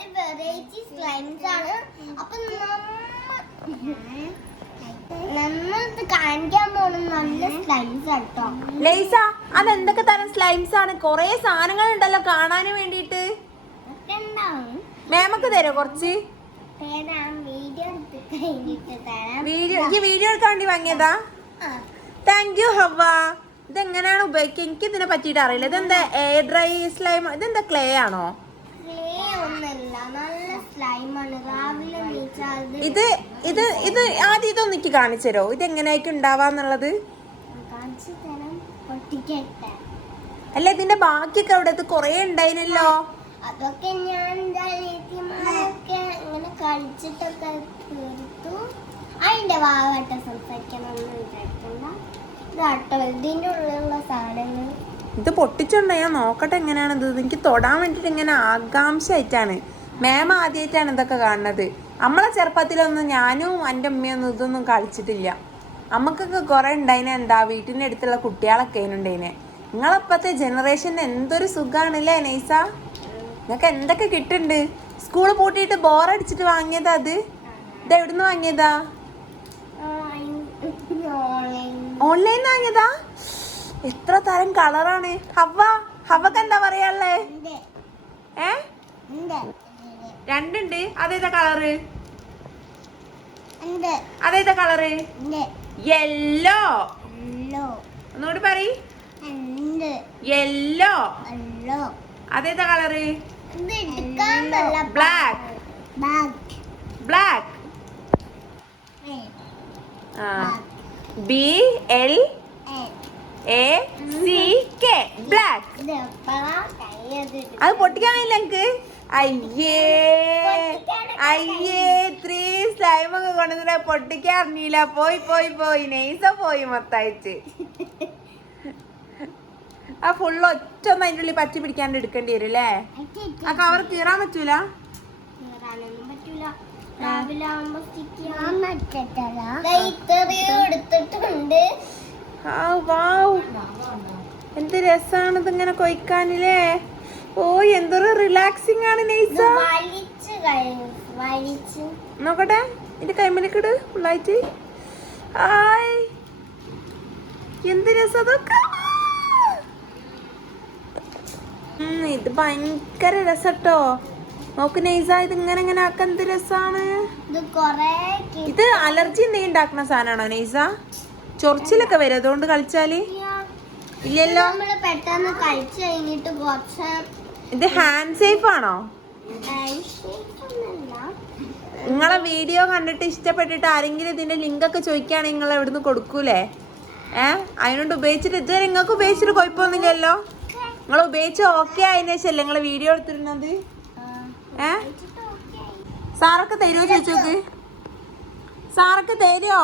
ഒരു വെറൈറ്റി സ്ലൈംസ് ആണ്. അപ്പൊ നമ്മളിത് കാണിക്കാൻ പോകുന്ന നല്ല സ്ലൈംസ് കേട്ടോ. ലൈസ, അതെന്തൊക്കെ തരം സ്ലൈംസ് ആണ്? കൊറേ സാധനങ്ങൾ ഉണ്ടല്ലോ കാണാന് വേണ്ടിട്ട്. മാമക്ക് തരോ കുറച്ച്? വീഡിയോ എടുക്കാൻ വേണ്ടി വാങ്ങിയതാ? Thank you Hawwa. ഇതെങ്ങനെയാണ് ഉപയോഗിക്കുക? എനിക്ക് ഇതിനെ പറ്റിയിട്ട് അറിയില്ല. ഇതെന്താ എയർ ഡ്രൈ സ്ലൈം? ഇതെന്താ ക്ലേ ആണോ? ഇത് ഇത് ഇത് ആദ്യം ഇതൊന്ന് എനിക്ക് കാണിച്ചു തരോ? ഇത് എങ്ങനെയായിരിക്കും ഉണ്ടാവാന്നുള്ളത്? അല്ല, ഇതിന്റെ ബാക്കിയൊക്കെ അവിടെ ഇത് കൊറേ ഉണ്ടായിരുന്നല്ലോ. അതൊക്കെ ഞാൻ ഇങ്ങനെ കളിച്ചിട്ടൊക്കെ തീർത്തു. അതിന്റെ ഭാഗമായിട്ട് സംസാരിക്കണമെന്ന് വിചാരിക്കണ്ട. ഇതാട്ടോ ഇതിന്റെ ഉള്ളിലുള്ള സാധനങ്ങൾ. ഇത് പൊട്ടിച്ചുണ്ടോ? ഞാൻ നോക്കട്ടെ എങ്ങനെയാണ് ഇത്. എനിക്ക് തൊടാൻ വേണ്ടിട്ട് ഇങ്ങനെ ആകാംക്ഷയായിട്ടാണ്. മാം ആദ്യമായിട്ടാണ് ഇതൊക്കെ കാണുന്നത്. നമ്മളെ ചെറുപ്പത്തിലൊന്നും ഞാനും എൻ്റെ അമ്മയൊന്നും ഇതൊന്നും കളിച്ചിട്ടില്ല. നമുക്കൊക്കെ കുറെ ഉണ്ടായിനെ. എന്താ വീട്ടിൻ്റെ അടുത്തുള്ള കുട്ടികളൊക്കെ ഉണ്ടായിനെ. നിങ്ങളപ്പത്തെ ജനറേഷന് എന്തൊരു സുഖാണല്ലേ നൈസ. നിങ്ങൾക്ക് എന്തൊക്കെ കിട്ടുന്നുണ്ട്. സ്കൂള് പൂട്ടിയിട്ട് ബോറടിച്ചിട്ട് വാങ്ങിയതാ അത്? ഇത് എവിടുന്ന് വാങ്ങിയതാ? ഓൺലൈൻ വാങ്ങിയതാ? എത്ര തരം കളറാണ്. ഹവ്വക്ക് എന്താ പറയാനുള്ളേ? രണ്ടുണ്ട്. അതേതാ കളറ്? അതേതാ കളറ്? യെല്ലോ. ഒന്നുകൂടി പറ. യെല്ലോ. അതേതാ colour? Black. Black. BLACK black. അത് പൊട്ടിക്കാൻ കഴിയില്ല എനിക്ക്. അയ്യേ 3 സ്ലൈം ഒക്കെ കൊണ്ടുവന്നിട്ട് പൊട്ടിക്കാൻ അറിഞ്ഞില്ല. പോയി നൈസ പോയി മൊത്തമായിട്ട്. ആ ഫുള്ള് ഒറ്റ ഒന്നും അതിൻ്റെ ഉള്ളിൽ പറ്റി പിടിക്കാണ്ട് എടുക്കേണ്ടി വരും അല്ലേ? ആ കവർ കീറാൻ പറ്റൂല. എന്ത് രസാണ് ഇതിങ്ങനെ കൊയ്ക്കാനില്ലേ. ഓ എന്തൊരു റിലാക്സിങ് ആണ് നൈസ. നോക്കട്ടെ എന്റെ കൈമലിക്കിട് ഫുള്ളായിട്ട്. എന്ത് രസം അതൊക്കെ. ഇത് ഭയങ്കര രസട്ടോ. നോക്ക് നൈസ, ഇത് ഇങ്ങനെ ആക്കാൻ എന്ത് രസാണ്. ഇത് അലർജി എന്തെങ്കിലും ഉണ്ടാക്കുന്ന സാധനമാണോ നൈസ? ചൊറിച്ചിലൊക്കെ വരും അതുകൊണ്ട് കളിച്ചാല്? ഇല്ലല്ലോ. ഇത് ഹാൻഡ് സേഫ് ആണോ? നിങ്ങളെ വീഡിയോ കണ്ടിട്ട് ഇഷ്ടപ്പെട്ടിട്ട് ആരെങ്കിലും ഇതിന്റെ ലിങ്ക് ഒക്കെ ചോദിക്കുകയാണെങ്കിൽ നിങ്ങൾ എവിടുന്ന് കൊടുക്കൂലേ? അതിനോണ്ട് ഉപയോഗിച്ചിട്ട് ഇതുവരെ നിങ്ങൾക്ക് ഉപയോഗിച്ചിട്ട് കുഴപ്പമൊന്നുമില്ലല്ലോ. നിങ്ങൾ ഉപയോഗിച്ച് ഓക്കെ ആയതിനു ശേഷല്ലേ നിങ്ങള് വീഡിയോ എടുത്തിരുന്നത്? സാറൊക്കെ തരുമോ ചോദിച്ചോക്ക്. സാറൊക്കെ തരുമോ?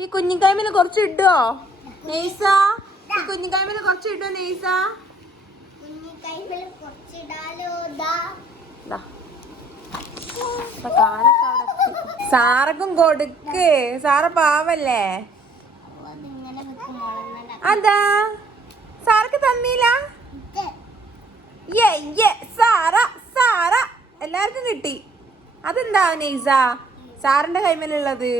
ഈ കുഞ്ഞിക്കായ്മേല് കുറച്ച് ഇടുവോ നൈസ? ഈ കുഞ്ഞിക്കായ്മേല് കുറച്ച് ഇടുവോ നൈസ? സാറക്കും കൊടുക്ക്. സാറ പാവല്ലേ. അതാ സാറക്ക് തന്നീല. സാറ എല്ലാവർക്കും കിട്ടി. അതെന്താ നൈസ സാറിന്റെ കൈമേലുള്ളത്?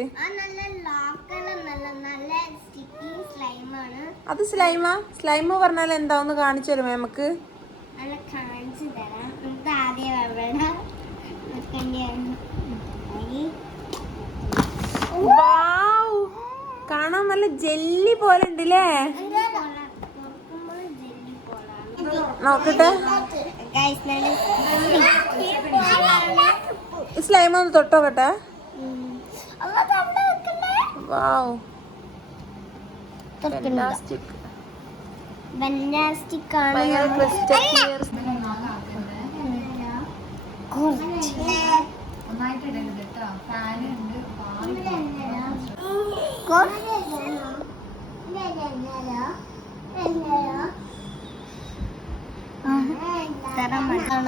അത് സ്ലൈമാ? സ്ലൈമ് പറഞ്ഞാൽ എന്താ ഒന്ന് കാണിച്ചു തരുമോ നമുക്ക്? കാണാൻ നല്ല ജെല്ലി പോലെ ഉണ്ടല്ലേ. നോക്കട്ടെ സ്ലൈം ഒന്ന് തൊട്ടോക്കട്ടെ. വാവ്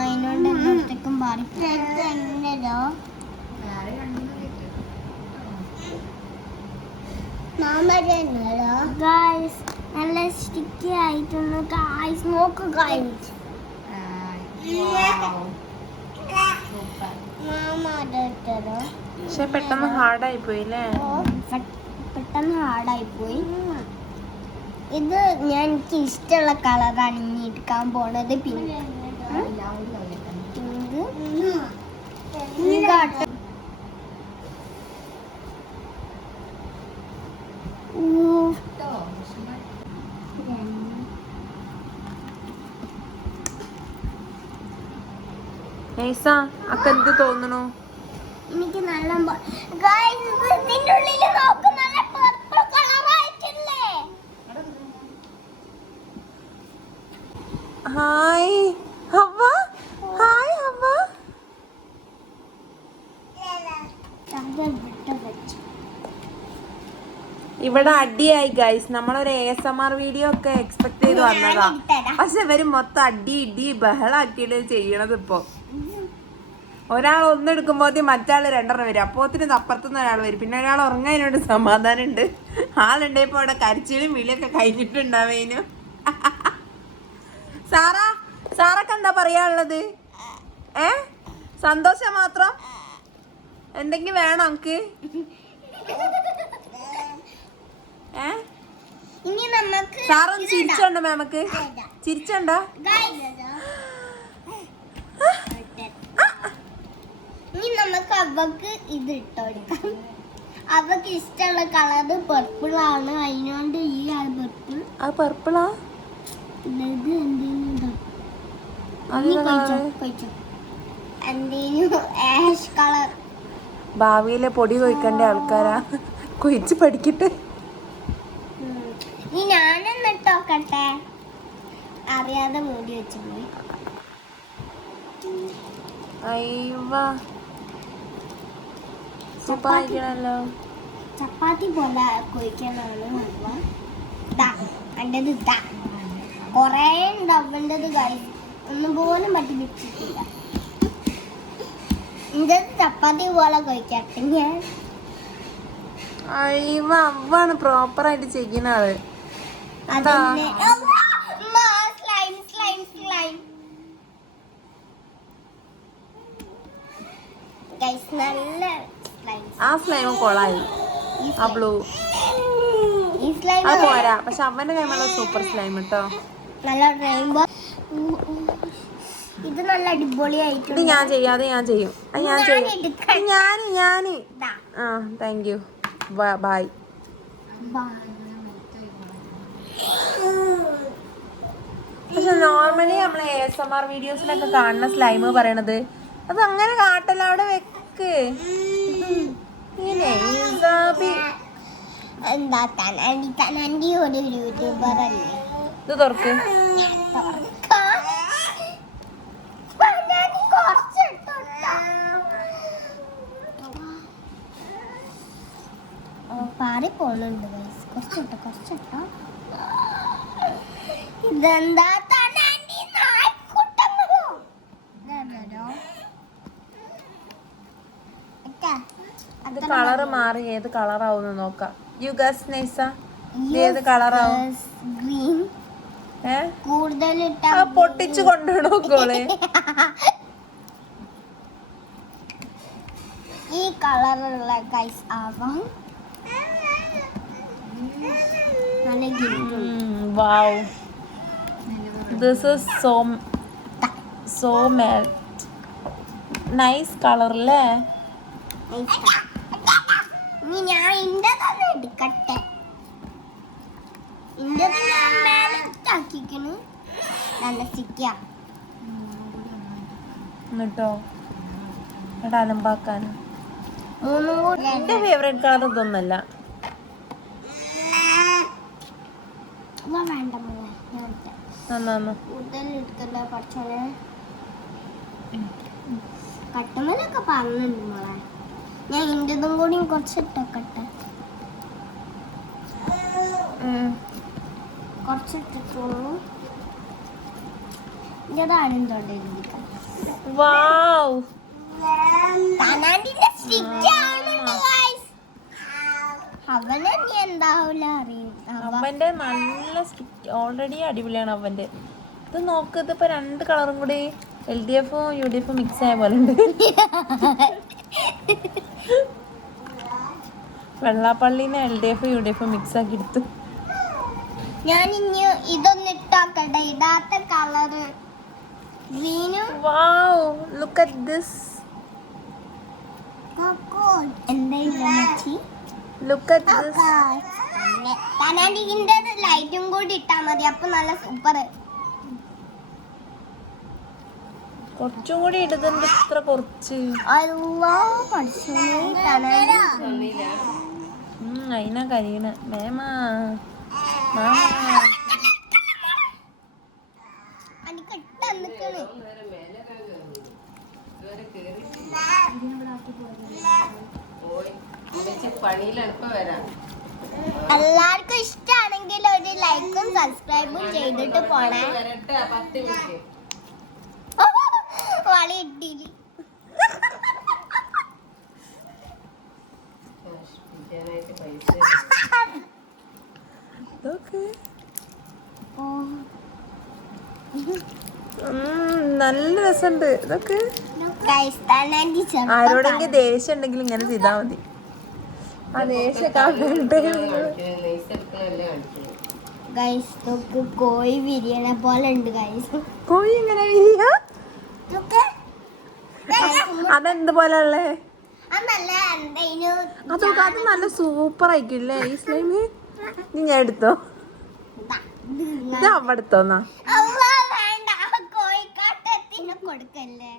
അതിനോണ്ട് എന്നത്തേക്കും പാടിപ്പോ ഗായ്സ് നല്ല സ്റ്റിക്കി ആയിട്ടുണ്ട്. ഗായ്സ് നോക്ക് ഗായ്സ്. മാമ അതെടുത്തതോ? പക്ഷെ പെട്ടെന്ന് ഹാർഡായി പോയില്ലേ? പെട്ടെന്ന് ഹാർഡായി പോയി. ഇത് ഞാൻ എനിക്ക് ഇഷ്ടമുള്ള കളറാണ് ഇനി എടുക്കാൻ പോണത്. പിന്നെ അക്ക എന്ത് തോന്നണു? എനിക്ക് നല്ല ഇതിന്റെ ഉള്ളില് നോക്ക്, നല്ല പർപ്പിൾ കളറായിട്ടില്ലേ? Hi Hawwa, hi Hawwa. ഇവിടെ അടിയായി ഗൈസ്. നമ്മളൊരു ASMR വീഡിയോ ഒക്കെ എക്സ്പെക്ട് ചെയ്ത് വന്നതാ. പക്ഷെ ഇവര് മൊത്തം അടി ഇടി ബഹളാക്കിയിട്ട് ചെയ്യണത്. ഇപ്പൊ ഒരാൾ ഒന്നെടുക്കുമ്പോ മറ്റാൾ രണ്ടെണ്ണം വരും. അപ്പോത്തിന് അപ്പുറത്തുനിന്ന് ഒരാൾ വരും. പിന്നെ ഒരാൾ ഉറങ്ങാനോട് സമാധാനം ഉണ്ട്. ആളുണ്ടായപ്പോ അവിടെ കരച്ചിലും വിളിയൊക്കെ കഴിഞ്ഞിട്ടുണ്ടാവേനു. സാറൊക്കെ എന്താ പറയാനുള്ളത്? സന്തോഷം മാത്രം? എന്തെങ്കിലും വേണോ നമുക്ക്? സാറൊന്ന് ചിരിച്ചോണ്ടോ മാമക്ക്? ചിരിച്ചോണ്ടോ? ഇനി നമുക്ക് അവക്ക് ഇത് ഇട്ടോടിക്കാം. അവക്ക് ഇഷ്ടമുള്ള കളറ് പർപ്പിൾ ആണ്. അതിനോണ്ട് ഈ പർപ്പിൾ. അത് പർപ്പിളാ? Ash colour. ഭാവിയിലെ പൊടി കൊയ്ക്കേണ്ട ആൾക്കാരാ. കൊയിച്ച് പഠിക്കട്ടെ. നീ ഞാനൊന്ന് ഇട്ടോക്കട്ടെ. അറിയാതെ മൂടി വെച്ചു പോയി. സൂപ്പർ ആയിക്കണല്ലോ. ചപ്പാത്തി പോലെ കൊയ്ക്കാനാണ് എന്റേത്. ഇതാ കൊറേ ഉണ്ട് അവൻ്റെത്. കഴിയും ഒന്നും പോലും പറ്റി വെച്ചിട്ടില്ല. എന്റെ ചപ്പാത്തി പോലെ കൊയ്ക്കട്ടെ ഞാൻ. അവ്വാണ് പ്രോപ്പർ ആയിട്ട് ചെയ്യുന്ന ആള്. ആ സ്ലൈം കൊളായി. ആ ബ്ലൂ അത് പോരാ. പക്ഷെ അവന്റെ കൈമുള്ള സൂപ്പർ സ്ലൈം കേട്ടോ. നല്ല റെയിൻബോ. ഇത് നല്ല അടിപൊളിയായിട്ട്. ഇത് ഞാൻ ചെയ്യാതെ ഞാൻ ചെയ്യും. ഞാന് താങ്ക് യു. ബൈ. പക്ഷെ നോർമലി നമ്മളെ ASMR വീഡിയോസിലൊക്കെ കാണുന്ന സ്ലൈം പറയണത് അത് അങ്ങനെ കാട്ടല്ല. അവിടെ വെക്ക്. എന്താ തനണ്ടി ഒരു യൂട്യൂബർ അല്ലേ? ഇത് തുറക്ക്. പാറി പോണുണ്ട് കുറച്ചിട്ടോ. ഇതെന്താ ഇത് കളറ് മാറി ഏത് കളറാവുന്ന നോക്കാം. യു ഗസ് നൈസ ഏത് കളറാവും? ഗ്രീൻ. കൂടുതൽ പൊട്ടിച്ചു കൊണ്ടുപോകോളെ. ഈ കളറുള്ള ഗൈസ് ആവാം. Wow, this is so nice color അല്ലേ? ഞാൻ ഇൻ്റെതൊന്ന് എടുക്കട്ടെ. ഇൻ്റെത് ഞാൻ മേലാക്കിക്കണ്. നല്ല സ്റ്റിക്കാ എന്നിട്ടോ ഇവിടെ അലമ്പാക്കാന്. എന്റെ ഫേവറേറ്റ് കളർ ഇതൊന്നല്ല. വേണ്ട കട്ടുമലൊക്കെ പറഞ്ഞിട്ടുണ്ട് മോളെ. ഞാൻ ഇൻ്റെതും കൂടി കുറച്ചിട്ടൊക്കട്ടെ. കുറച്ചിട്ടിട്ടുള്ളൂ. ഇൻ്റെതാണ് തൊണ്ടിരിക്കാൻ. അവനെ നീ എന്താവൂല അറിയും. അവന്റെ നല്ല സ്റ്റിക്ക് ഓൾറെഡി അടിപൊളിയാണ് അവന്റെ. ഇത് നോക്ക്, ഇതിപ്പോ രണ്ട് കളറും കൂടി LDF UDF മിക്സ് ആയ പോലെ ഉണ്ട്. വെള്ളാപ്പള്ളിനെ LDF UDF മിക്സ് ആക്കി എടുത്തു. ഞാൻ ഇനി ഇതൊന്ന് ഇട്ടാക്കട്ടെ. ഇടാത്ത കളറ് ഗ്രീനും. Wow, look at this. Look at this. കനാഡിന്റെ ലൈറ്റും കൂടി ഇട്ടാ മതി, അപ്പൊ നല്ല സൂപ്പർ. കുറച്ചും കൂടി ഇടുന്നുണ്ട്. ഇത്ര കുറച്ച് അതിനാ കരിയണ മേമ മാമ. എല്ലാവർക്കും ഇഷ്ടമാണെങ്കിൽ ഒരു ലൈക്കും സബ്സ്ക്രൈബും ചെയ്തിട്ട് പോണേ. വളി ഇട്ടില്ല. നല്ല രസമുണ്ട് ഇതൊക്കെ. ആരോടെങ്കിലും ദേഷ്യം ഉണ്ടെങ്കിൽ ഇങ്ങനെ ചെയ്താ മതി. ആ ദേഷ്യം കോഴി വിരിയണ പോലെ ഉണ്ട് ഗൈസ്. കോഴി എങ്ങനെ വിരിയ? അതെന്ത് പോലെ ഉള്ളേ? അതൊക്കെ അത് നല്ല സൂപ്പർ ആയിക്കില്ലേ ഈ സ്ലൈമ്? നീ ഞാൻ എടുത്തോ? ഇത് അവ എടുത്തോന്നാ? കൊടുക്കല്ലേ.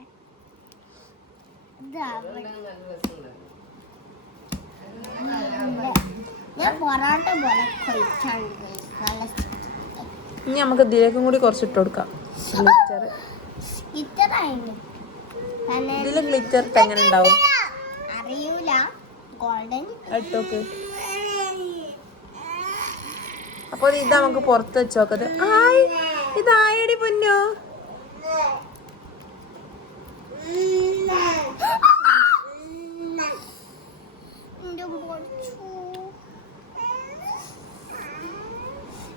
ഞാൻ പൊറോട്ട പോലെ ഇനി നമുക്ക് ഇതിലേക്കും കൂടി കുറച്ച് ഇട്ട് കൊടുക്കാം. ഇതില് ഗ്ലിറ്റർ ഇട്ട് എങ്ങനെ ഉണ്ടാവും അറിയൂല. ഗോൾഡൻ ഇട്ടോക്ക്. അപ്പൊ ഇത് നമുക്ക് പുറത്ത് വെച്ചോക്കത്. ഇതായടി പൊന്നോ.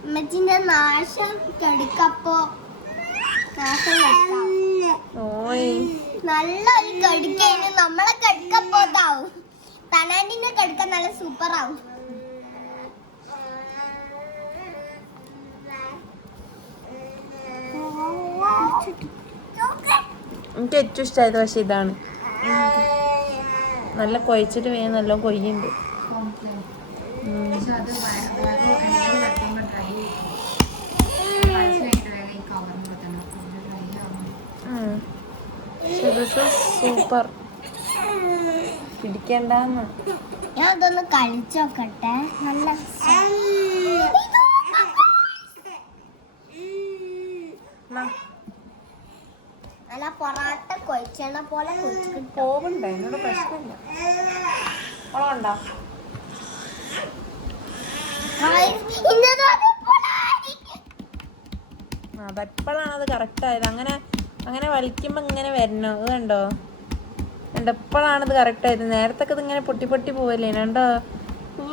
ഉമ്മച്ചിന്റെ നാശം കടിക്കപ്പോ നല്ലൊരു കടിക്കതിന് നമ്മളെ കടിക്കപ്പോതാവും. തനാണ്ടിന്റെ കടിക്ക നല്ല സൂപ്പർ ആവും. എനിക്ക് ഏറ്റവും ഇഷ്ടമായത് പക്ഷെ ഇതാണ്. നല്ല കൊയച്ചിട്ട് വേഗം നല്ല കൊയ്യുണ്ട്. സൂപ്പർ. പിടിക്കണ്ടെന്ന് ഞാൻ അതൊന്ന് കളിച്ചോക്കട്ടെ. നല്ല പൊറാട്ട കൊയ്ച്ചണ പോലെ പോവണ്ട. എന്നോട് പ്രശ്നമില്ല. ഉണ്ടോ? അതെപ്പോഴാണ് അത് കറക്റ്റ് ആയത്? അങ്ങനെ വലിക്കുമ്പോ ഇങ്ങനെ വരണോ? അത് കണ്ടോ? എപ്പോഴാണ് ഇത് കറക്റ്റ് ആയത്? നേരത്തെ ഇത് ഇങ്ങനെ പൊട്ടി പൊട്ടി പോവല്ലേ? കണ്ടോ?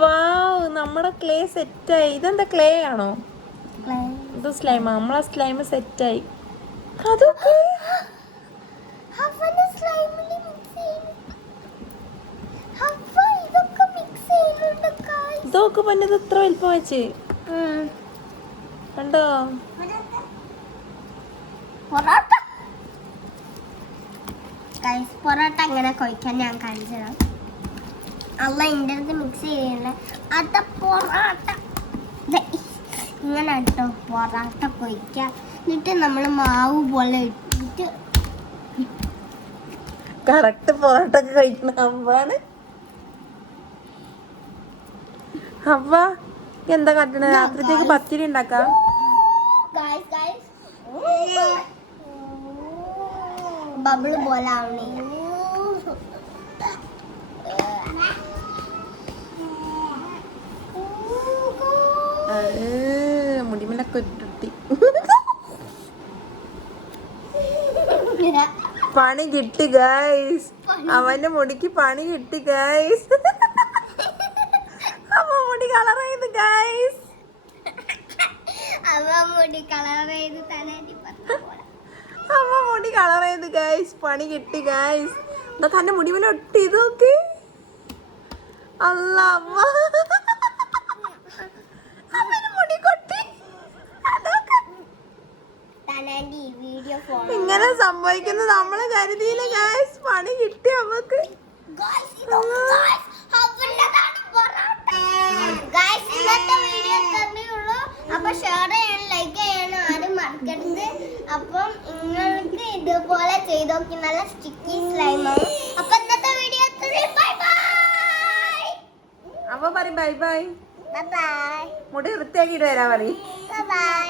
വാവ്, നമ്മുടെ ക്ലേ സെറ്റായി. ഇതെന്താ ക്ലേ ആണോ? ഇത് സ്ലൈമാ. നമ്മളെ സ്ലൈം സെറ്റായി. അതൊക്കെ ഇതൊക്കെ പന്നത് ഇത്ര വലിപ്പം വെച്ച് കണ്ടോ? പൊറോട്ട അങ്ങനെ കൊയ്ക്കാൻ ഞാൻ കാണിച്ചതാ. അല്ല എൻ്റെ അടുത്ത് മിക്സ് ചെയ്യണ്ട. അത് പൊറോട്ട ഇങ്ങനെ കേട്ടോ പൊറോട്ട കൊയ്ക്ക. എന്നിട്ട് നമ്മൾ മാവ് പോലെ ഇട്ടിട്ട് കറക്റ്റ് പൊറോട്ട ഒക്കെ കഴിക്കണ അമ്മാണ്. അവ എന്താ കാട്ടണ? രാത്രിത്തേക്ക് പത്തിരി ഉണ്ടാക്കാം. ബബിള് പോലെ ആവണേ. മുടിമലൊക്കെ ഇട്ടി. പണി കിട്ടി ഗൈസ്. അവന്റെ മുടിക്ക് പണി കിട്ടി ഗൈസ്. അവ മുടി കളർ ചെയ്ത് ഗൈസ്. അവ മുടി മുടി കളർ ചെയ്ത് ഗൈസ്. പണി കിട്ടി ഗൈസ്. എന്താ തന്റെ മുടി പോലെ ഒട്ടി ഇത് നോക്ക്. അല്ല മുടി കൊട്ടി. വീഡിയോ ഫോൺ ഇങ്ങനെ സംഭവിക്കുന്നത് നമ്മള് കരുതിയില്ല ഗൈസ്. പണി കിട്ടി നമുക്ക്. ഇന്നത്തെ വീഡിയോ തന്നെയുള്ളൂ. അപ്പൊ ഷെയർ ചെയ്യണം, ലൈക്ക് ചെയ്യണം ആരും മറക്കരുത്. അപ്പം നിങ്ങൾക്ക് ഇതുപോലെ ചെയ്ത് നോക്കി നല്ല സ്റ്റിക്കി സ്ലൈമാവും. അപ്പൊ ഇന്നത്തെ വീഡിയോ ബൈ ബൈ. അപ്പൊ പറയും ബൈ ബൈ. ബൈ മുടി വൃത്തിയാക്കിയിട്ട് വരാൻ പറയും. ബൈ.